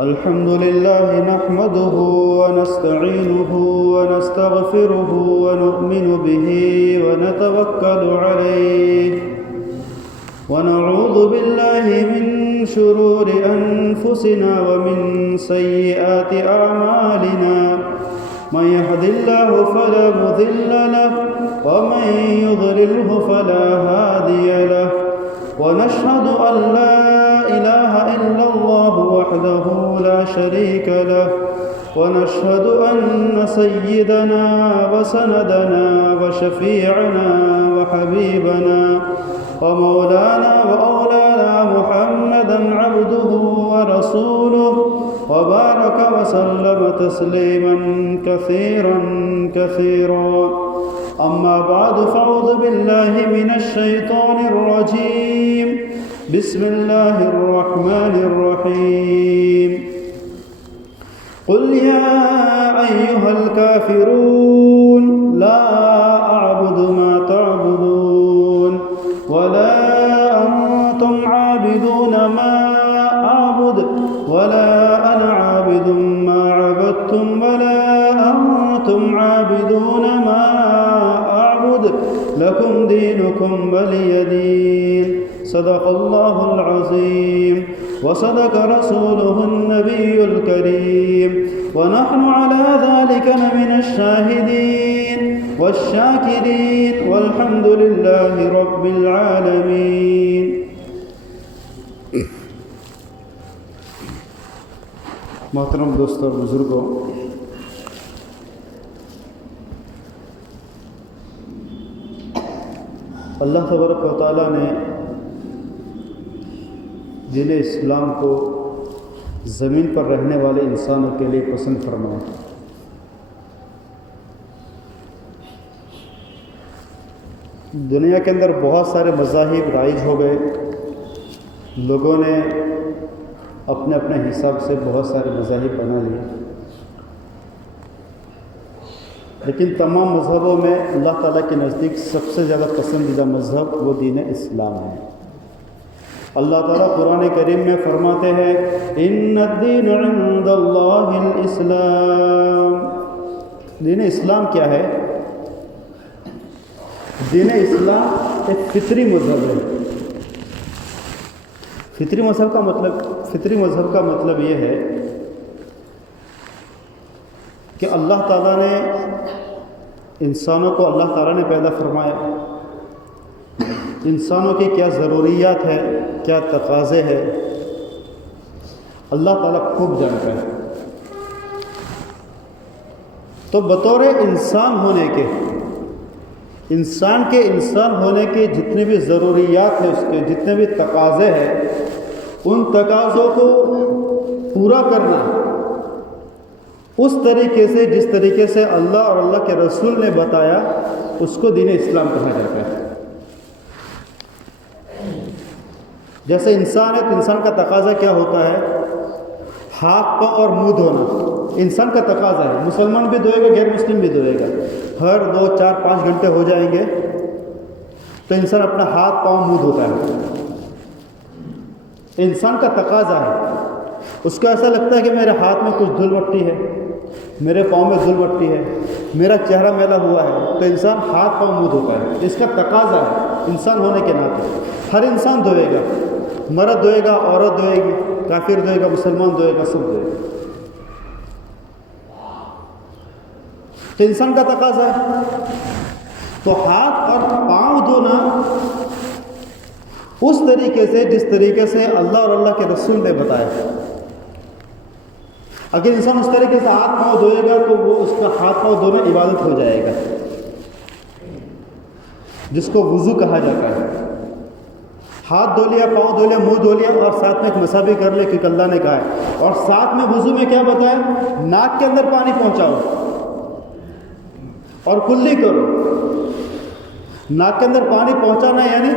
الحمد لله نحمده ونستعينه ونستغفره ونؤمن به ونتوكل عليه ونعوذ بالله من شرور أنفسنا ومن سيئات أعمالنا من يهد الله فلا مضل له ومن يضلله فلا هادي له ونشهد أن لا إله إلا الله وحده لا شريك له ونشهد أن سيدنا وسندنا وشفيعنا وحبيبنا ومولانا وأولانا محمدا عبده ورسوله وبارك وسلم تسليما كثيرا كثيرا أما بعد فأعوذ بالله من الشيطان الرجيم بسم الله الرحمن الرحيم قل يا أيها الكافرون لا أعبد ما تعبدون ولا أنتم عابدون ما أعبد ولا أنا عابد ما عبدتم ولا أنتم عابدون ما أعبد لكم دينكم ولي دين صدق الله العظيم وصدق رسوله النبي الكريم ونحن على ذلك من الشاهدين والشاكرين والحمد لله رب العالمين. محترم دوستوں اور بزرگوں، اللہ تبارک و تعالیٰ نے دین اسلام کو زمین پر رہنے والے انسانوں کے لیے پسند فرمایا. دنیا کے اندر بہت سارے مذاہب رائج ہو گئے، لوگوں نے اپنے اپنے حساب سے بہت سارے مذاہب بنا لیے، لیکن تمام مذہبوں میں اللہ تعالیٰ کے نزدیک سب سے زیادہ پسندیدہ مذہب وہ دین اسلام ہے. اللہ تعالیٰ قرآن کریم میں فرماتے ہیں ان الدین عند اللہ الاسلام. دین اسلام کیا ہے؟ دین اسلام ایک فطری مذہب ہے. فطری مذہب کا مطلب یہ ہے کہ اللہ تعالیٰ نے انسانوں کو اللہ تعالیٰ نے پیدا فرمایا، انسانوں کی کیا ضروریات ہے، کیا تقاضے ہیں، اللہ تعالیٰ خوب جانتا ہے. تو بطور انسان ہونے کے جتنے بھی ضروریات ہیں، اس کے جتنے بھی تقاضے ہیں، ان تقاضوں کو پورا کرنا اس طریقے سے جس طریقے سے اللہ اور اللہ کے رسول نے بتایا، اس کو دین اسلام کہا جاتا ہے. جیسے انسان ہے تو انسان کا تقاضا کیا ہوتا ہے؟ ہاتھ پاؤں اور منہ دھونا انسان کا تقاضا ہے. مسلمان بھی دھوئے گا، غیر مسلم بھی دھوئے گا. ہر 2 4 5 گھنٹے ہو جائیں گے تو انسان اپنا ہاتھ پاؤں منہ دھوتا ہے. انسان کا تقاضا ہے. اس کو ایسا لگتا ہے کہ میرے ہاتھ میں کچھ دھول مٹی ہے، میرے پاؤں میں دھول مٹی ہے، میرا چہرہ میلا ہوا ہے، تو انسان ہاتھ پاؤں منہ دھوتا ہے. اس کا تقاضا ہے انسان ہونے کے ناطے. ہر انسان دھوئے گا، مرد دھوئے گا، عورت دھوئے گی، کافر دھوئے گا، مسلمان دھوئے گا، سب دھوئے گا. تو انسان کا تقاضا ہے. تو ہاتھ اور پاؤں دھونا اس طریقے سے جس طریقے سے اللہ اور اللہ کے رسول نے بتایا. اگر انسان اس طریقے سے ہاتھ پاؤں دھوئے گا تو وہ اس کا ہاتھ پاؤں دھونا عبادت ہو جائے گا، جس کو وضو کہا جاتا ہے. ہاتھ دھو لیا، پاؤں دھو لیا، منہ دھو لیا، اور ساتھ میں ایک مسح بھی کر لے کیونکہ اللہ نے کہا ہے. اور ساتھ میں وضو میں کیا بتایا؟ ناک کے اندر پانی پہنچاؤ اور کلی کرو. ناک کے اندر پانی پہنچانا یعنی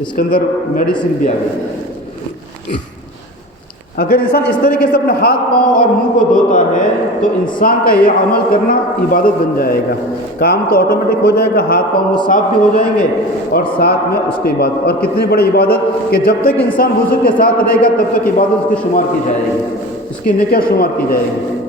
اس کے اندر میڈیسن بھی آ گئی. اگر انسان اس طریقے سے اپنے ہاتھ پاؤں اور منہ کو دھوتا ہے تو انسان کا یہ عمل کرنا عبادت بن جائے گا. کام تو آٹومیٹک ہو جائے گا، ہاتھ پاؤں وہ صاف بھی ہو جائیں گے اور ساتھ میں اس کی عبادت. اور کتنی بڑی عبادت کہ جب تک انسان وضو کے ساتھ رہے گا تب تک عبادت اس کی شمار کی جائے گی، اس کی نیکیاں شمار کی جائے گی.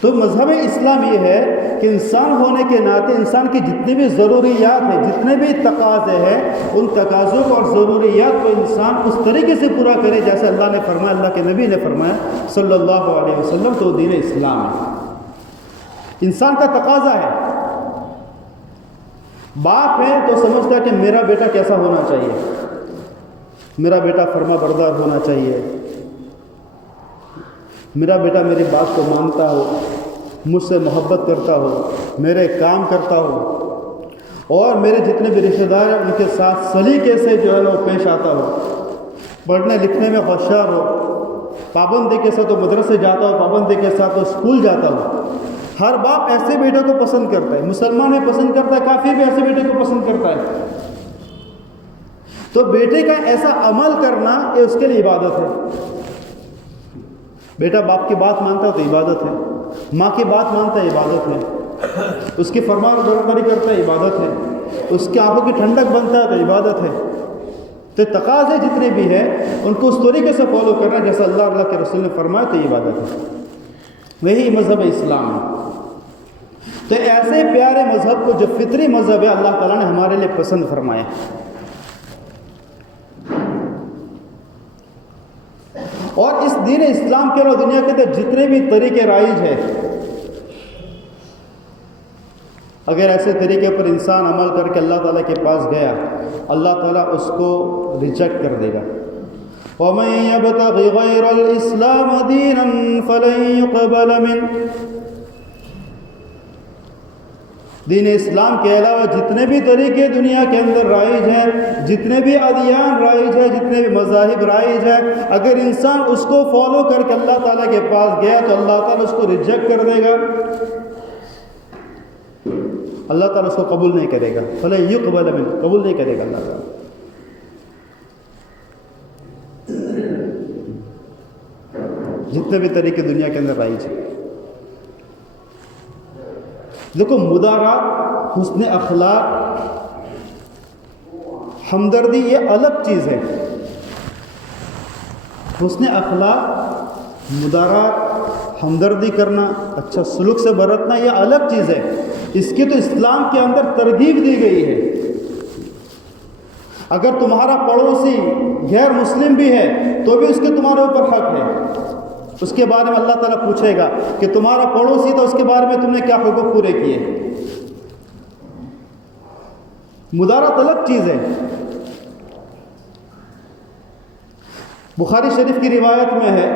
تو مذہب اسلام یہ ہے کہ انسان ہونے کے ناطے انسان کی جتنی بھی ضروریات ہیں، جتنے بھی تقاضے ہیں، ان تقاضوں کو اور ضروریات کو انسان اس طریقے سے پورا کرے جیسے اللہ نے فرمایا، اللہ کے نبی نے فرمایا صلی اللہ علیہ وسلم. تو دین اسلام ہے، انسان کا تقاضا ہے. باپ ہے تو سمجھتا ہے کہ میرا بیٹا کیسا ہونا چاہیے، میرا بیٹا فرما بردار ہونا چاہیے، میرا بیٹا میری بات کو مانتا ہو، مجھ سے محبت کرتا ہو، میرے کام کرتا ہو، اور میرے جتنے بھی رشتہ دار ہیں ان کے ساتھ سلیقے سے جو ہے نا وہ پیش آتا ہو، پڑھنے لکھنے میں ہوشیار ہو، پابندی کے ساتھ وہ مدرسے جاتا ہو، پابندی کے ساتھ وہ اسکول جاتا ہو. ہر باپ ایسے بیٹے کو پسند کرتا ہے، مسلمان بھی پسند کرتا ہے، کافر بھی ایسے بیٹے کو پسند کرتا ہے. تو بیٹے کا ایسا عمل کرنا یہ اس کے لیے عبادت ہے. بیٹا باپ کی بات مانتا ہے تو عبادت ہے، ماں کی بات مانتا ہے عبادت ہے، اس کی فرمان برداری کرتا ہے عبادت ہے، اس کی آنکھوں کی ٹھنڈک بنتا ہے تو عبادت ہے. تو تقاضے جتنے بھی ہیں ان کو اس طریقے سے فالو کرنا جیسا اللہ کے رسول نے فرمایا تو عبادت ہے. وہی مذہب اسلام ہے. تو ایسے پیارے مذہب کو جو فطری مذہب ہے اللہ تعالیٰ نے ہمارے لیے پسند فرمایا. اور اس دین اسلام کے علاوہ دنیا کے اندر جتنے بھی طریقے رائج ہیں، اگر ایسے طریقے پر انسان عمل کر کے اللہ تعالیٰ کے پاس گیا، اللہ تعالیٰ اس کو ریجیکٹ کر دے گا. وَمَن يَبْتَغِ غَيْرَ الْإِسْلَامَ دِينًا فَلَن يُقْبَلَ مِنْهُ. دین اسلام کے علاوہ جتنے بھی طریقے دنیا کے اندر رائج ہیں، جتنے بھی ادیان رائج ہیں، جتنے بھی مذاہب رائج ہیں، اگر انسان اس کو فالو کر کے اللہ تعالیٰ کے پاس گیا تو اللہ تعالیٰ اس کو ریجیکٹ کر دے گا، اللہ تعالیٰ اس کو قبول نہیں کرے گا. فَلَن يُقْبَلَ مِنْهُ، قبول نہیں کرے گا اللہ تعالیٰ. جتنے بھی طریقے دنیا کے اندر رائج ہیں. دیکھو، مدارات، حسن اخلاق، ہمدردی یہ الگ چیز ہے. حسن اخلاق، مدارات، ہمدردی کرنا، اچھا سلوک سے برتنا یہ الگ چیز ہے. اس کی تو اسلام کے اندر ترغیب دی گئی ہے. اگر تمہارا پڑوسی غیر مسلم بھی ہے تو بھی اس کے تمہارے اوپر حق ہے. اس کے بارے میں اللہ تعالیٰ پوچھے گا کہ تمہارا پڑوسی تھا، اس کے بارے میں تم نے کیا حقوق پورے کیے. مدارات الگ چیز ہے. بخاری شریف کی روایت میں ہے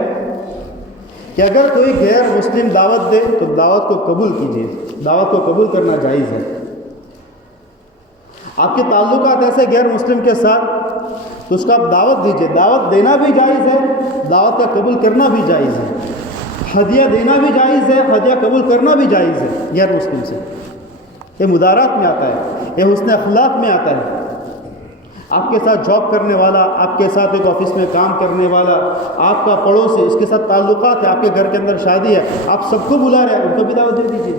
کہ اگر کوئی غیر مسلم دعوت دے تو دعوت کو قبول کیجیے. دعوت کو قبول کرنا جائز ہے. آپ کے تعلقات ایسے غیر مسلم کے ساتھ تو اس کو آپ دعوت دیجیے. دعوت دینا بھی جائز ہے، دعوت کا قبول کرنا بھی جائز ہے. ہدیہ دینا بھی جائز ہے، ہدیہ قبول کرنا بھی جائز ہے غیر مسلم سے. یہ مدارات میں آتا ہے، یہ حسن اخلاق میں آتا ہے. آپ کے ساتھ جاب کرنے والا، آپ کے ساتھ ایک آفس میں کام کرنے والا، آپ کا پڑوسی، اس کے ساتھ تعلقات ہے، آپ کے گھر کے اندر شادی ہے، آپ سب کو بلا رہے ہیں، ان کو بھی دعوت دے دیجیے.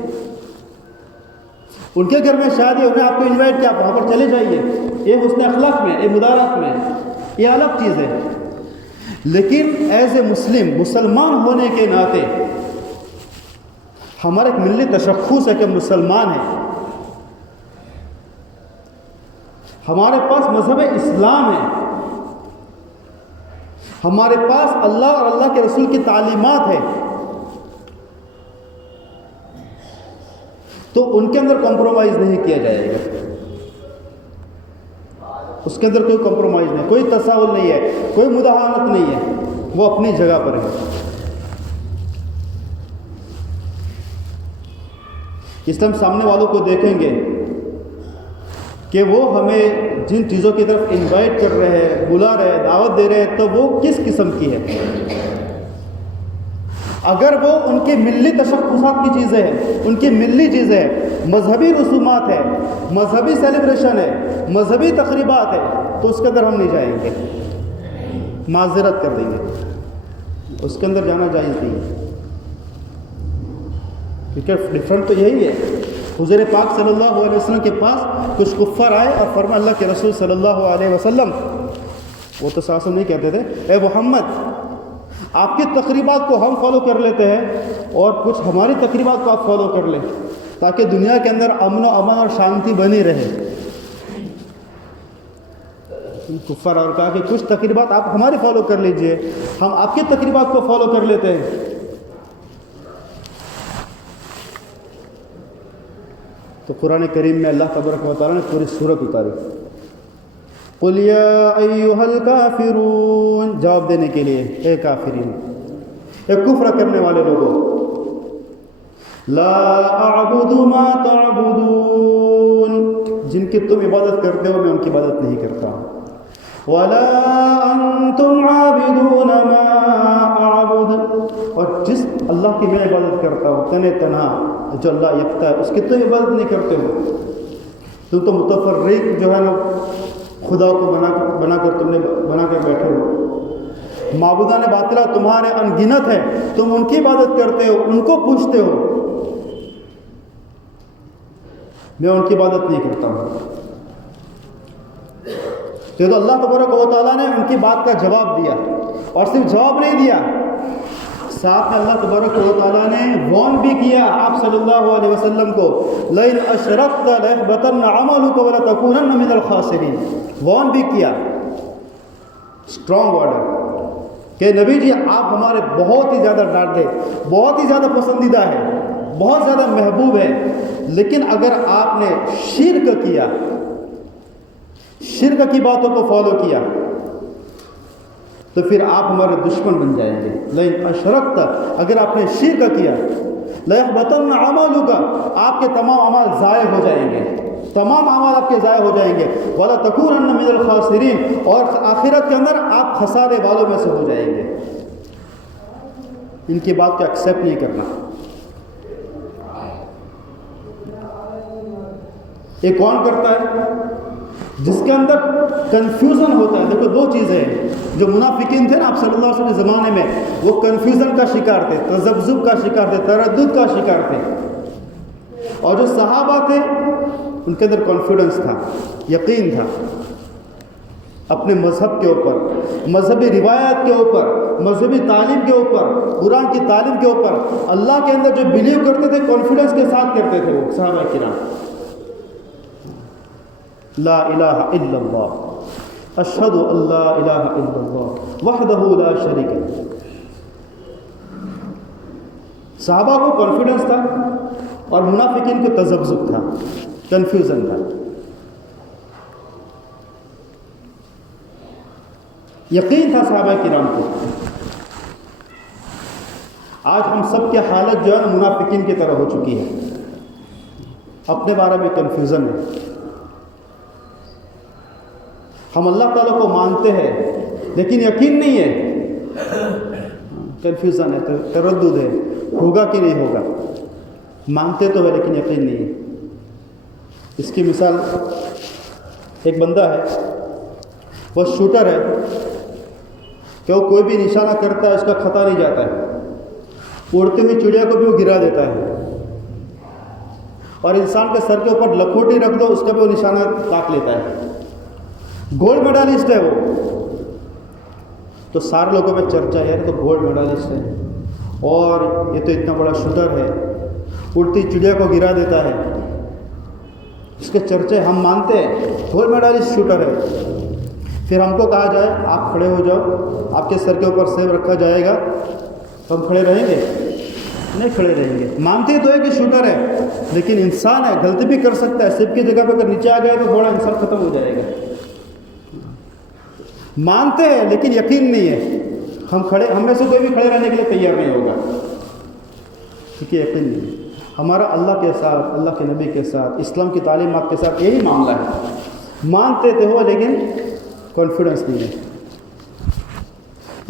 ان کے گھر میں شادی ہے، انہیں آپ کو انوائٹ کیا، آپ وہاں پر چلے جائیے. یہ حسن اخلاق میں، یہ مدارات میں، یہ الگ چیز ہے. لیکن ایز اے مسلم، مسلمان ہونے کے ناطے ہمارا ایک ملی تشخص ہے کہ مسلمان ہیں. ہمارے پاس مذہب اسلام ہے، ہمارے پاس اللہ اور اللہ کے رسول کی تعلیمات ہے، تو ان کے اندر کمپرومائز نہیں کیا جائے گا. اس کے اندر کوئی کمپرومائز نہیں، کوئی تساہل نہیں ہے، کوئی مداہنت نہیں ہے، وہ اپنی جگہ پر ہے. اس لیے ہم سامنے والوں کو دیکھیں گے کہ وہ ہمیں جن چیزوں کی طرف انوائٹ کر رہے ہیں، بلا رہے ہیں، دعوت دے رہے ہیں، تو وہ کس قسم کی ہے. اگر وہ ان کے ملی تشخصات کی چیزیں ہیں، ان کی ملی چیزیں ہیں، مذہبی رسومات ہے، مذہبی سیلیبریشن ہے، مذہبی تقریبات ہے، تو اس کے اندر ہم نہیں جائیں گے. معذرت کر دیں گے، اس کے اندر جانا جائز نہیں ہے، کیونکہ ڈفرنٹ تو یہی ہے۔ حضور پاک صلی اللہ علیہ وسلم کے پاس کچھ کفار آئے اور فرمایا اللہ کے رسول صلی اللہ علیہ وسلم، وہ تو ساسن نہیں کہتے تھے، اے محمد آپ کی تقریبات کو ہم فالو کر لیتے ہیں اور کچھ ہماری تقریبات کو آپ فالو کر لیں تاکہ دنیا کے اندر امن و امان اور شانتی بنی رہے۔ کفار اور کہا کہ کچھ تقریبات آپ ہماری فالو کر لیجئے، ہم آپ کی تقریبات کو فالو کر لیتے ہیں۔ تو قرآن کریم میں اللہ تبارک و تعالیٰ نے پوری سورت اتاری، قُلْ يَا أَيُّهَا الْكَافِرُونَ، جواب دینے کے لیے، اے کافرین، اے کفر کرنے والے لوگوں، لَا أَعْبُدُ مَا تَعْبُدُونَ، جن کی تم عبادت کرتے ہو میں ان کی عبادت نہیں کرتا ہوں، وَلَا أَنْتُمْ عَابِدُونَ مَا أَعْبُدُ، اور جس اللہ کی میں عبادت کرتا ہوں تنہا تنہا جو اللہ یکتا ہے اس کی تم عبادت نہیں کرتے ہو، تم تو متفرق جو ہے نا خدا کو بنا کر بیٹھے ہو، معبودان باطلہ تمہارے انگنت ہے، تم ان کی عبادت کرتے ہو، ان کو پوچھتے ہو، میں ان کی عبادت نہیں کرتا ہوں۔ تو اللہ تبارک و تعالیٰ نے ان کی بات کا جواب دیا، اور صرف جواب نہیں دیا، ساتھ میں اللہ تبارک و تعالیٰ نے وارن بھی کیا آپ صلی اللہ علیہ وسلم کو، لَئِنْ أَشْرَكْتَ لَيَحْبَطَنَّ عَمَلُكَ وَلَتَكُونَنَّ مِنَ الْخَاسِرِينَ، وارن بھی کیا، اسٹرانگ آرڈر کہ نبی جی آپ ہمارے بہت ہی زیادہ ڈانٹے، بہت ہی زیادہ پسندیدہ ہے، بہت زیادہ محبوب ہے، لیکن اگر آپ نے شرک کیا، شرک کی باتوں کو فالو کیا تو پھر آپ ہمارے دشمن بن جائیں گے۔ لئن اشرکت، اگر آپ نے شرک کیا، لَيَحْبَطَنَّ عَمَلُكَ، آپ کے تمام اعمال ضائع ہو جائیں گے، تمام اعمال آپ کے ضائع ہو جائیں گے، وَلَتَكُونَنَّ مِنَ الْخَاسِرِينَ، اور آخرت کے اندر آپ خسارے والوں میں سے ہو جائیں گے۔ ان کی بات کو ایکسیپٹ نہیں کرنا۔ یہ کون کرتا ہے؟ جس کے اندر کنفیوژن ہوتا ہے۔ دیکھو دو چیزیں ہیں، جو منافقین تھے نا آپ صلی اللہ علیہ وسلم کے زمانے میں، وہ کنفیوژن کا شکار تھے، تذبذب کا شکار تھے، تردد کا شکار تھے، اور جو صحابہ تھے ان کے اندر کانفیڈنس تھا، یقین تھا اپنے مذہب کے اوپر، مذہبی روایات کے اوپر، مذہبی تعلیم کے اوپر، قرآن کی تعلیم کے اوپر، اللہ کے اندر جو بلیو کرتے تھے کانفیڈنس کے ساتھ کرتے تھے وہ صحابہ کرام۔ لا الہ الا اللہ، اشہد ان لا الہ الا اللہ وحدہ لا شریک لہ۔ صحابہ کو کانفیڈنس تھا اور منافقین کو تذبذب تھا، کنفیوژن تھا۔ یقین تھا صحابہ کرام کو۔ آج ہم سب کی حالت جو ہے منافقین کی طرح ہو چکی ہے، اپنے بارے میں کنفیوژن ہے۔ ہم اللہ تعالیٰ کو مانتے ہیں لیکن یقین نہیں ہے، کنفیوژن ہے، تردد ہے، ہوگا کہ نہیں ہوگا، مانتے تو ہے لیکن یقین نہیں ہے۔ اس کی مثال ایک بندہ ہے، وہ شوٹر ہے کہ وہ کوئی بھی نشانہ کرتا ہے اس کا خطا نہیں جاتا ہے، اڑتی ہوئی چڑیا کو بھی وہ گرا دیتا ہے، اور انسان کے سر کے اوپر لکھوٹی رکھ دو اس کا بھی وہ نشانہ تاک لیتا ہے، گولڈ میڈالسٹ ہے وہ۔ تو سارے لوگوں میں چرچا ہے تو گولڈ میڈالسٹ ہے اور یہ تو اتنا بڑا شوٹر ہے، اڑتی چڑیا کو گرا دیتا ہے، اس کے چرچے ہم مانتے ہیں، گولڈ میڈالسٹ شوٹر ہے۔ پھر ہم کو کہا جائے آپ کھڑے ہو جاؤ، آپ کے سر کے اوپر سیب رکھا جائے گا تو ہم کھڑے رہیں گے؟ نہیں کھڑے رہیں گے۔ مانتے تو ہے کہ شوٹر ہے لیکن انسان ہے، غلطی بھی کر سکتا ہے، سیب کی جگہ پہ اگر نیچے آ گیا تو تھوڑا انسان ختم ہو جائے گا۔ مانتے ہیں لیکن یقین نہیں ہے، ہم میں سے کوئی بھی کھڑے رہنے کے لیے تیار نہیں ہوگا کیونکہ یقین نہیں ہے۔ ہمارا اللہ کے ساتھ، اللہ کے نبی کے ساتھ، اسلام کی تعلیمات کے ساتھ یہی معاملہ ہے، مانتے تو ہو لیکن کانفیڈنس نہیں ہے۔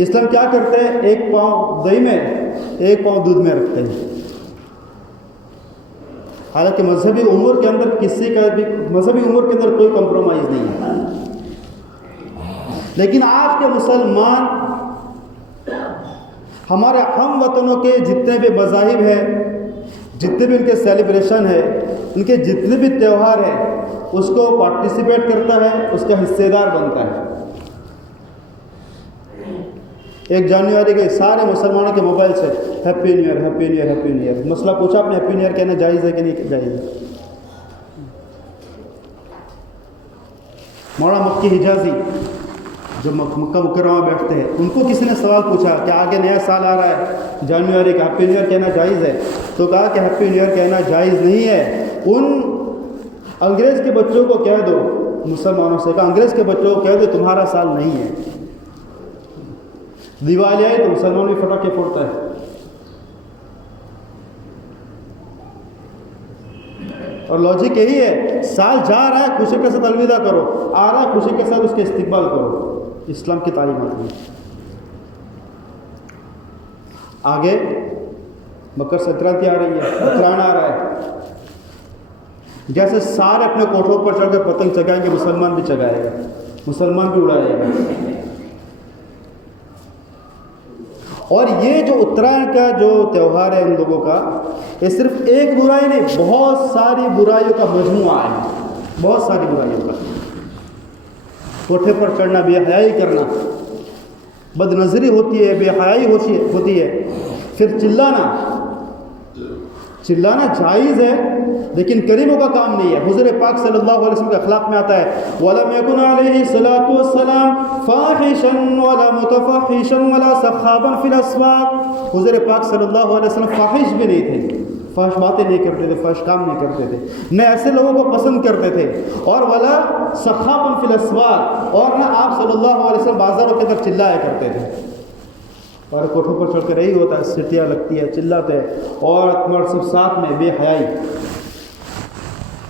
اسلام کیا کرتے ہیں؟ ایک پاؤں دہی میں ایک پاؤں دودھ میں رکھتے ہیں، حالانکہ مذہبی امور کے اندر کسی کا بھی، مذہبی امور کے اندر کوئی کمپرومائز نہیں ہے، لیکن آج کے مسلمان ہمارے ہم وطنوں کے جتنے بھی مذاہب ہیں، جتنے بھی ان کے سیلیبریشن ہے، ان کے جتنے بھی تہوار ہیں، اس کو پارٹیسپیٹ کرتا ہے، اس کا حصے دار بنتا ہے۔ 1 جنوری کے سارے مسلمانوں کے موبائل سے happy new year, happy new year, happy new year. مسئلہ پوچھا آپ نے ہیپی نیو ایئر کہنا جائز ہے کہ نہیں جائز ہے؟ مولانا مکی حجازی جو مکہ مکرمہ بیٹھتے ہیں، ان کو کسی نے سوال پوچھا کہ آگے نیا سال آ رہا ہے، جنوری کا ہیپی نیو ایئر کہنا جائز ہے؟ تو کہا کہ ہیپی نیو ایئر کہنا جائز نہیں ہے۔ ان انگریز کے بچوں کو کہہ دو، مسلمانوں سے کہا انگریز کے بچوں کو کہہ دو تمہارا سال نہیں ہے۔ دیوالی آئی تو مسلمان بھی پٹاخے پھوڑتا ہے۔ اور لاجک یہی ہے، سال جا رہا ہے خوشی کے ساتھ الوداع کرو، آ رہا ہے خوشی کے ساتھ اس کے استقبال کرو۔ اسلام کی تعلیمات میں آگے مکر سنکرانتی آ رہی ہے، اترائن آ رہا ہے۔ جیسے سارے اپنے کوٹھوں پر چڑھ کر پتنگ چگائیں گے، مسلمان بھی چگائے گا، مسلمان بھی اڑائے گا۔ اور یہ جو اترائن کا جو تہوار ہے ان لوگوں کا، یہ صرف ایک برائی نہیں، بہت ساری برائیوں کا مجموعہ ہے، بہت ساری برائیوں کا۔ کوٹھے پر چڑھنا، بے حیائی کرنا، بد نظری ہوتی ہے، بے حیائی ہوتی ہے۔ پھر چلانا جائز ہے لیکن کریموں کا کام نہیں ہے۔ حضور پاک صلی اللہ علیہ وسلم کے اخلاق میں آتا ہے وَلَمْ يَكُنْ عَلَيْهِ الصَّلَاةُ وَالسَّلَامُ فَاحِشًا وَلَا مُتَفَحِّشًا وَلَا سَخَّابًا فِي الْأَسْوَاقِ۔ حضور پاک صلی اللہ علیہ وسلم فاحش بھی نہیں تھے، فحش باتیں نہیں کرتے تھے، فحش کام نہیں کرتے تھے، نہ ایسے لوگوں کو پسند کرتے تھے، اور وَلَا سَخَّابًا فِي الْأَسْوَاقِ، اور نہ آپ صلی اللہ علیہ وسلم بازاروں کے اندر چلایا کرتے تھے۔ اور کوٹھوں پر چڑھ کر یہی ہوتا ہے، سٹیاں لگتی ہے، چلاتے ہیں، اور مرد سب ساتھ میں بے حیائی۔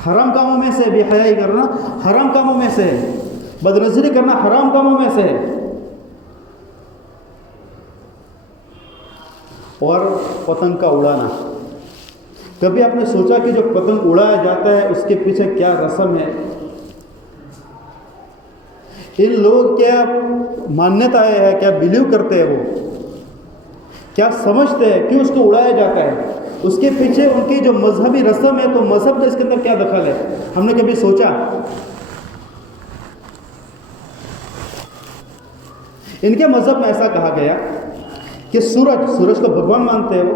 حرام کاموں میں سے بے حیائی کرنا حرام کاموں میں سے ہے، بد نظری کرنا حرام کاموں میں سے ہے۔ اور پتنگ کا اڑانا، کبھی آپ نے سوچا کہ جو پتنگ اڑایا جاتا ہے اس کے پیچھے کیا رسم ہے؟ ان لوگ کیا مانیتا ہے، کیا بلیو کرتے ہیں، وہ کیا سمجھتے ہیں، کیوں اس کو اڑایا جاتا ہے؟ اس کے پیچھے ان کی جو مذہبی رسم ہے، تو مذہب کا اس کے اندر کیا دخل ہے؟ ہم نے کبھی سوچا؟ ان کے مذہب میں ایسا کہا گیا کہ سورج کو بھگوان مانتے ہیں، وہ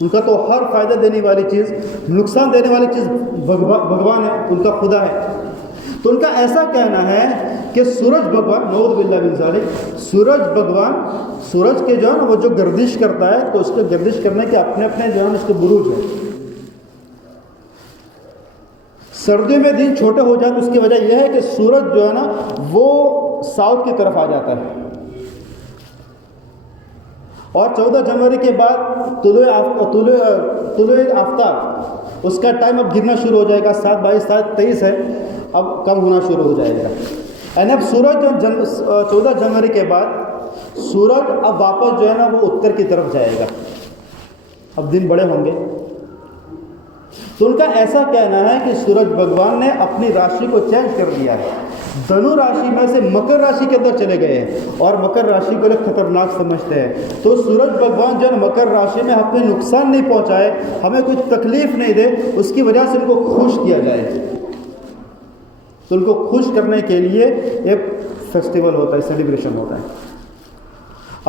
ان کا تو ہر فائدہ دینے والی چیز، نقصان دینے والی چیز بھگوان ہے، ان کا خدا ہے۔ تو ان کا ایسا کہنا ہے کہ سورج بھگوان، نعوذ باللہ من ذالک، سورج بھگوان، سورج کے جو ہے نا وہ جو گردش کرتا ہے، تو اس کے گردش کرنے کے اپنے جو ہے نا اس کے بروج ہے۔ سردیوں میں دن چھوٹے ہو جائے تو اس کی وجہ یہ ہے کہ سورج جو ہے نا وہ ساؤتھ کی طرف آ جاتا ہے، اور 14 جنوری کے بعد طلوع آفتاب، اس کا ٹائم اب گرنا شروع ہو جائے گا، 7:22 7:23 ہے، اب کم ہونا شروع ہو جائے گا۔ یعنی اب سورج جو 14 جنوری کے بعد سورج اب واپس جو ہے نا وہ اتر کی طرف جائے گا، اب دن بڑے ہوں گے۔ تو ان کا ایسا کہنا ہے کہ سورج بھگوان نے اپنی راشی کو چینج کر دیا ہے، دھنو راشی میں سے مکر راشی کے اندر چلے گئے ہیں، اور مکر راشی کو لوگ خطرناک سمجھتے ہیں۔ تو سورج بھگوان جو مکر راشی میں ہمیں نقصان نہیں پہنچائے، ہمیں کوئی تکلیف نہیں دے، اس کی وجہ سے ان کو خوش کیا جائے۔ تو ان کو خوش کرنے کے لیے ایک فیسٹیول ہوتا ہے، سیلیبریشن ہوتا ہے۔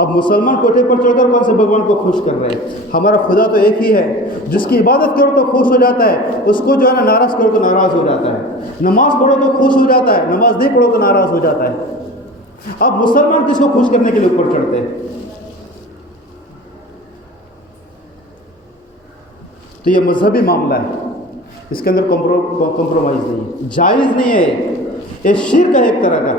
اب مسلمان کوٹھے پر چڑھ کر کون سے بھگوان کو خوش کر رہے ہیں؟ ہمارا خدا تو ایک ہی ہے، جس کی عبادت کرو تو خوش ہو جاتا ہے، اس کو جو ہے نا ناراض کرو تو ناراض ہو جاتا ہے، نماز پڑھو تو خوش ہو جاتا ہے، نماز نہیں پڑھو تو ناراض ہو جاتا ہے۔ اب مسلمان کس کو خوش کرنے کے لیے اوپر چڑھتے ہیں؟ تو یہ مذہبی معاملہ ہے، اس کے اندر کمپرومائز نہیں ہے، جائز نہیں ہے، یہ شرک ہے ایک طرح کا۔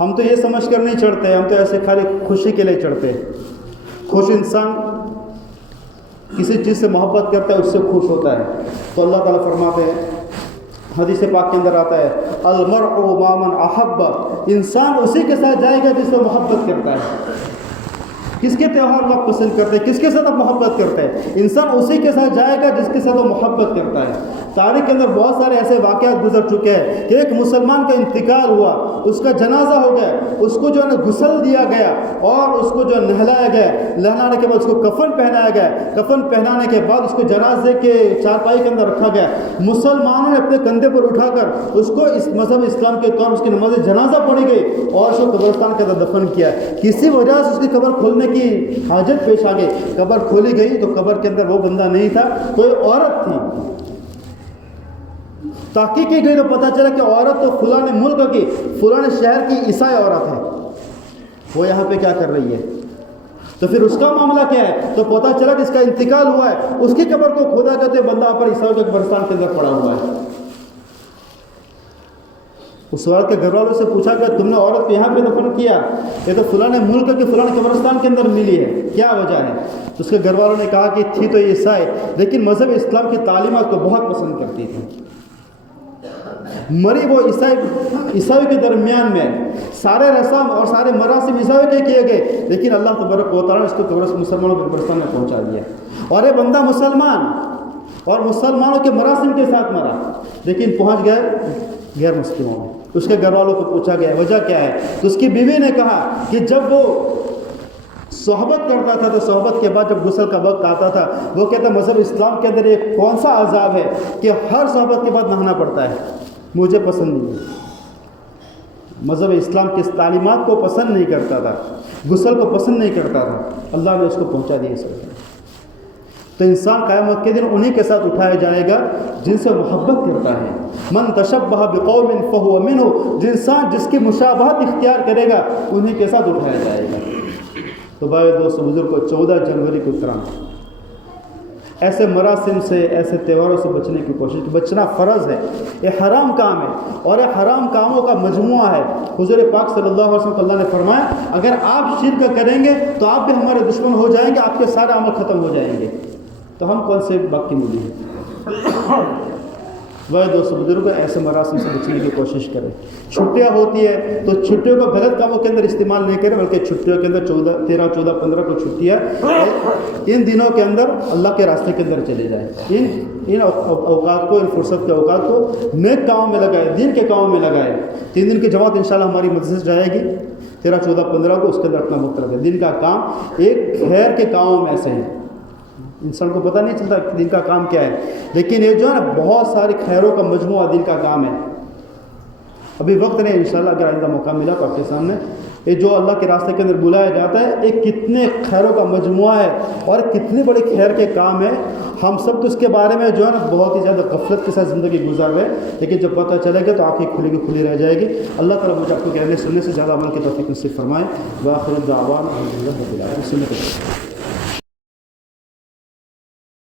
ہم تو یہ سمجھ کر نہیں چڑھتے، ہم تو ایسے خالی خوشی کے لیے چڑھتے ہیں۔ خوش انسان کسی چیز سے محبت کرتا ہے، اس سے خوش ہوتا ہے۔ تو اللہ تعالیٰ فرماتے ہیں، حدیث پاک کے اندر آتا ہے المرء مع من احب، انسان اسی کے ساتھ جائے گا جس سے محبت کرتا ہے۔ کس کے تہوار کو آپ پسند کرتے ہیں، کس کے ساتھ آپ محبت کرتے ہیں؟ انسان اسی کے ساتھ جائے گا جس کے ساتھ وہ محبت کرتا ہے۔ تاریخ کے اندر بہت سارے ایسے واقعات گزر چکے ہیں کہ ایک مسلمان کا انتقال ہوا، اس کا جنازہ ہو گیا، اس کو جو ہے نا غسل دیا گیا اور اس کو جو نہلایا گیا، نہلانے کے بعد اس کو کفن پہنایا گیا، کفن پہنانے کے بعد اس کو جنازے کے چارپائی کے اندر رکھا گیا، مسلمانوں نے اپنے کندھے پر اٹھا کر اس کو اس مذہب اسلام کے طور اس کی نماز جنازہ پڑھی گئی اور اس کو قبرستان کے اندر دفن کیا۔ کسی وجہ سے اس کی قبر کھولنے کی حاجت پیش آ گئی، قبر کھولی گئی تو قبر کے اندر وہ بندہ نہیں تھا، کوئی عورت تھی۔ تحقیق کی گئی تو پتہ چلا کہ عورت تو فلاں ملک کی، فلاں شہر کی عیسائی عورت ہے، وہ یہاں پہ کیا کر رہی ہے؟ تو پھر اس کا معاملہ کیا ہے؟ تو پتہ چلا کہ اس کا انتقال ہوا ہے، اس کی قبر کو کھودا کرتے بندہ پر عیسائی کے قبرستان کے اندر پڑا ہوا ہے۔ اس عورت کے گھر والوں سے پوچھا کہ تم نے عورت کو یہاں پہ دفن کیا، یہ تو فلاں ملک کے فلاں قبرستان کے اندر ملی ہے، کیا وجہ ہے؟ تو اس کے گھر والوں نے کہا کہ تھی تو یہ عیسائی، لیکن مذہب اسلام کی تعلیمات کو بہت پسند کرتی تھی۔ مری وہ عیسائی کے درمیان میں، سارے رسم اور سارے مراسم عیسائی کے کیے گئے، لیکن اللہ تبارک و تعالیٰ نے اس کو مسلمانوں کے قبرستان میں پہنچا دیا، اور یہ بندہ مسلمان اور مسلمانوں کے مراسم کے ساتھ مرا، لیکن پہنچ گئے غیر مسلموں میں۔ اس کے گھر والوں کو پوچھا گیا وجہ کیا ہے، تو اس کی بیوی نے کہا کہ جب وہ صحبت کرتا تھا تو صحبت کے بعد جب غسل کا وقت آتا تھا، وہ کہتا مذہب اسلام کے اندر ایک کون سا عذاب ہے کہ ہر صحبت کے بعد نہانا پڑتا ہے، مجھے پسند نہیں ہے۔ مذہب اسلام کی اس تعلیمات کو پسند نہیں کرتا تھا، غسل کو پسند نہیں کرتا تھا، اللہ نے اس کو پہنچا دیا سب۔ تو انسان قیامت کے دن انہی کے ساتھ اٹھایا جائے گا جن سے محبت کرتا ہے۔ من تشبہ بقوم فہو منہ، انسان جس کی مشابہت اختیار کرے گا انہی کے ساتھ اٹھایا جائے گا۔ تو بھائی دوست بزرگ کو 14 جنوری کو کرام ایسے مراسم سے، ایسے تہواروں سے بچنے کی کوشش، بچنا فرض ہے، یہ حرام کام ہے اور یہ حرام کاموں کا مجموعہ ہے۔ حضور پاک صلی اللہ علیہ وسلم کو اللہ نے فرمایا اگر آپ شرک کریں گے تو آپ بھی ہمارے دشمن ہو جائیں گے، آپ کے سارے عمل ختم ہو جائیں گے، تو ہم کون سے باقی ملی ہیں؟ وہ دوست بزرگوں ایسے مراسم سے بچنے کی کوشش کریں۔ چھٹیاں ہوتی ہے تو چھٹیوں کو غلط کاموں کے اندر استعمال نہیں کریں، بلکہ چھٹیوں کے اندر 13, 14, 15 کو چھٹیاں، ان دنوں کے اندر اللہ کے راستے کے اندر چلے جائیں، ان اوقات کو، ان فرصت کے اوقات کو نیک کاموں میں لگائے، دین کے کاموں میں لگائے۔ 3 دن کی جماعت انشاءاللہ ہماری مدرسے سے جائے گی 13, 14, 15 کو، اس کے اندر اپنا وقت رکھے۔ دن کا کام ایک خیر کے کاموں میں سے ہے، انسان کو پتہ نہیں چلتا دن کا کام کیا ہے، لیکن یہ جو ہے نا بہت ساری خیروں کا مجموعہ دن کا کام ہے۔ ابھی وقت نہیں، انشاءاللہ اگر آئندہ موقع ملا تو آپ کے سامنے یہ جو اللہ کے راستے کے اندر بلایا جاتا ہے ایک کتنے خیروں کا مجموعہ ہے اور کتنے بڑے خیر کے کام ہیں۔ ہم سب تو اس کے بارے میں جو ہے نا بہت ہی زیادہ غفلت کے ساتھ زندگی گزار رہے ہیں، لیکن جب پتہ چلے گا تو آنکھیں کھلی کی کھلی رہ جائے گی۔ اللہ تعالیٰ مجھے آپ کو کہنے سننے سے زیادہ عمل کی توفیق نصیب فرمائے۔ وآخر دعوانا الحمد للہ رب العالمین۔